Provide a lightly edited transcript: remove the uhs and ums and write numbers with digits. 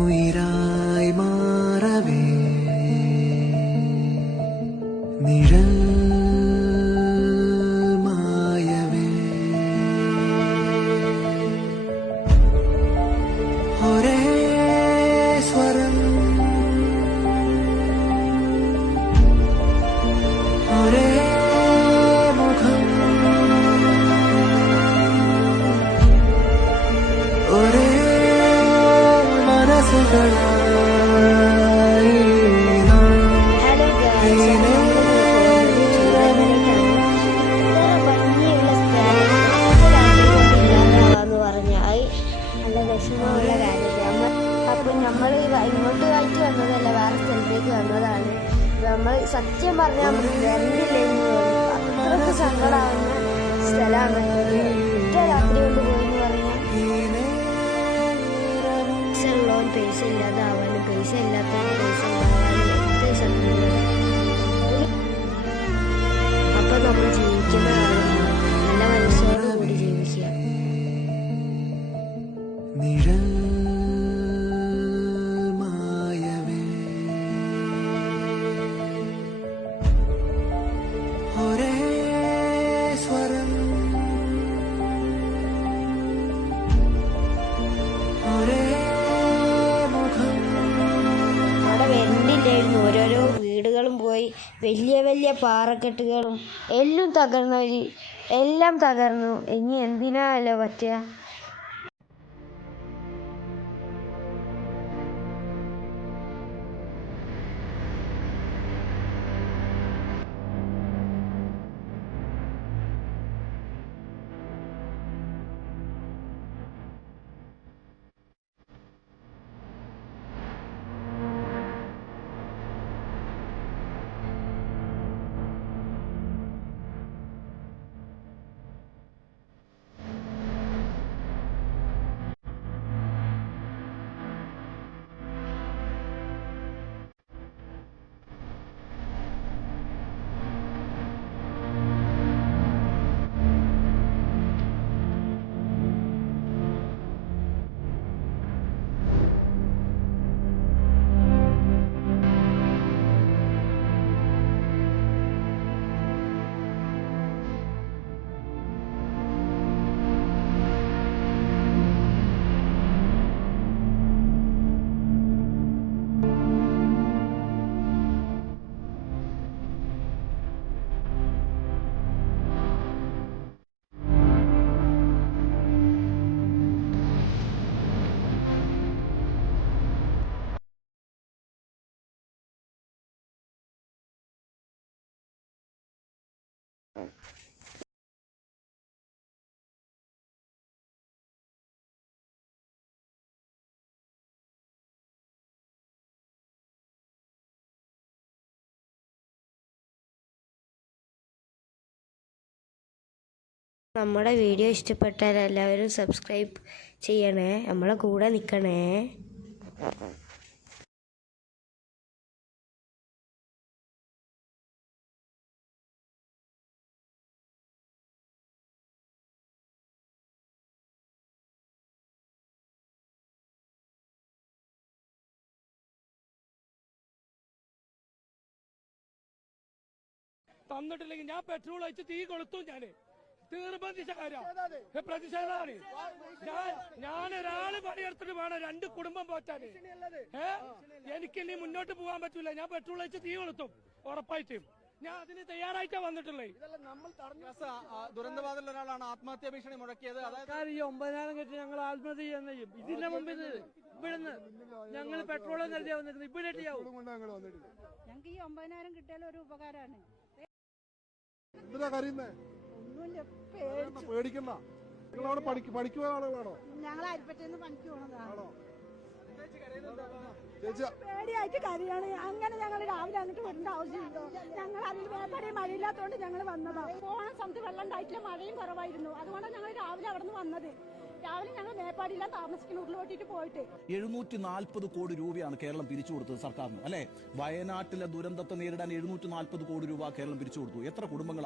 ഉയിരായി മാറവേ നിഴൽ മായവേ ഒരേ സ്വരം ഒരേ മുഖം ഒരേ മനസ്സുകളായി വിഷമമുള്ള കാര്യമാണ്. അപ്പം നമ്മൾ ഇങ്ങോട്ട് ആയിട്ട് വന്നതല്ല, വേറെ സ്ഥലത്തേക്ക് വന്നതാണ്. നമ്മൾ സത്യം പറഞ്ഞാൽ നമ്മൾ വരണ്ടില്ലെന്ന് തോന്നി. അത്രയ്ക്ക് സങ്കടമാവുന്ന സ്ഥലമാണ്. ഒറ്റ രാത്രി കൊണ്ട് പോയെന്ന് പറഞ്ഞാൽ പൈസ ഉള്ളവൻ പൈസ ഇല്ലാതാവാനും പൈസ ഇല്ലാത്തവന് പൈസ ഉണ്ടാവാനും ഒറ്റ സത്യം. അപ്പം നമ്മൾ ജീവിക്കുന്ന കാലം നല്ല മനസ്സോടു കൂടി ജീവിക്കുക. നിഴൽ മായവേ ഒരേ സ്വരം ഒരേ മുഖം. അവിടെ വരണ്ടില്ലായിരുന്നു. ഓരോരോ വീടുകളും പോയി, വലിയ വലിയ പാറക്കെട്ടുകളും എല്ലാം തകർന്നു. ഇനി എന്തിനാണല്ലോ പറ്റുക? നമ്മുടെ വീഡിയോ ഇഷ്ടപ്പെട്ടാൽ എല്ലാവരും സബ്സ്ക്രൈബ് ചെയ്യണേ, നമ്മളെ കൂടെ നിൽക്കണേ. തന്നിട്ടില്ലെങ്കിൽ ഞാൻ പെട്രോൾ അയച്ച് തീ കൊളുത്തും. ഞാൻ പ്രതിഷേധമാണ്. ഞാനൊരാള് പണിയെടുത്തിട്ട് വേണം 2 കുടുംബം പോറ്റാന്. എനിക്കിനി മുന്നോട്ട് പോകാൻ പറ്റൂല. ഞാൻ പെട്രോൾ അയച്ച് തീ കൊളുത്തും ഉറപ്പായിട്ടും. ഞാൻ അതിന് തയ്യാറായിട്ടാ വന്നിട്ടുള്ളത്. ദുരന്തബാധിത ഒരാളാണ് ആത്മഹത്യാ ഭീഷണി മുഴക്കിയത്. അതായത് ഈ 9,000 കെട്ടി ഞങ്ങൾ ആത്മഹത്യ ചെയ്യുന്ന ചെയ്യും. ഇതിന്റെ മുമ്പിൽ ഇവിടുന്ന് ഞങ്ങൾ പെട്രോളും കരുതിയാ വന്നിരിക്കുന്നത്. ഇവിടെ ഞങ്ങൾക്ക് ഈ 9,000 കിട്ടിയാലും ഒരു ഉപകാരമാണ്. പേടിക്കണ്ട. നിങ്ങളവിടെ പഠിക്കുന്ന ആളുകളാണോ? ഞങ്ങൾ അരിപ്പറ്റേന്ന് പണിക്ക് പോണതാണോ? പേടിയായിട്ട് കരയാണ്. അങ്ങനെ ഞങ്ങൾ രാവിലെ അങ്ങോട്ട് വരേണ്ട ആവശ്യമുണ്ടോ? ഞങ്ങൾ അതിൽ വേപ്പടി മഴയില്ലാത്തതുകൊണ്ട് ഞങ്ങൾ വന്നതാ. പോണ സമയത്ത് വെള്ളം ഉണ്ടായിട്ടില്ല, മഴയും കുറവായിരുന്നു. അതുകൊണ്ടാണ് ഞങ്ങൾ രാവിലെ അവിടെ നിന്ന് വന്നത്. രാവിലെ ഞങ്ങൾ മേപ്പാടിയില്ല താമസിക്കുന്ന ഉരുളോട്ടിട്ട് പോയിട്ട് 740 കോടി രൂപയാണ് കേരളം പിരിച്ചു കൊടുത്തത് സർക്കാരിന്, അല്ലെ? വയനാട്ടിലെ ദുരന്തത്തെ നേരിടാൻ 740 കോടി രൂപ കേരളം പിരിച്ചു കൊടുത്തു. എത്ര കുടുംബങ്ങൾ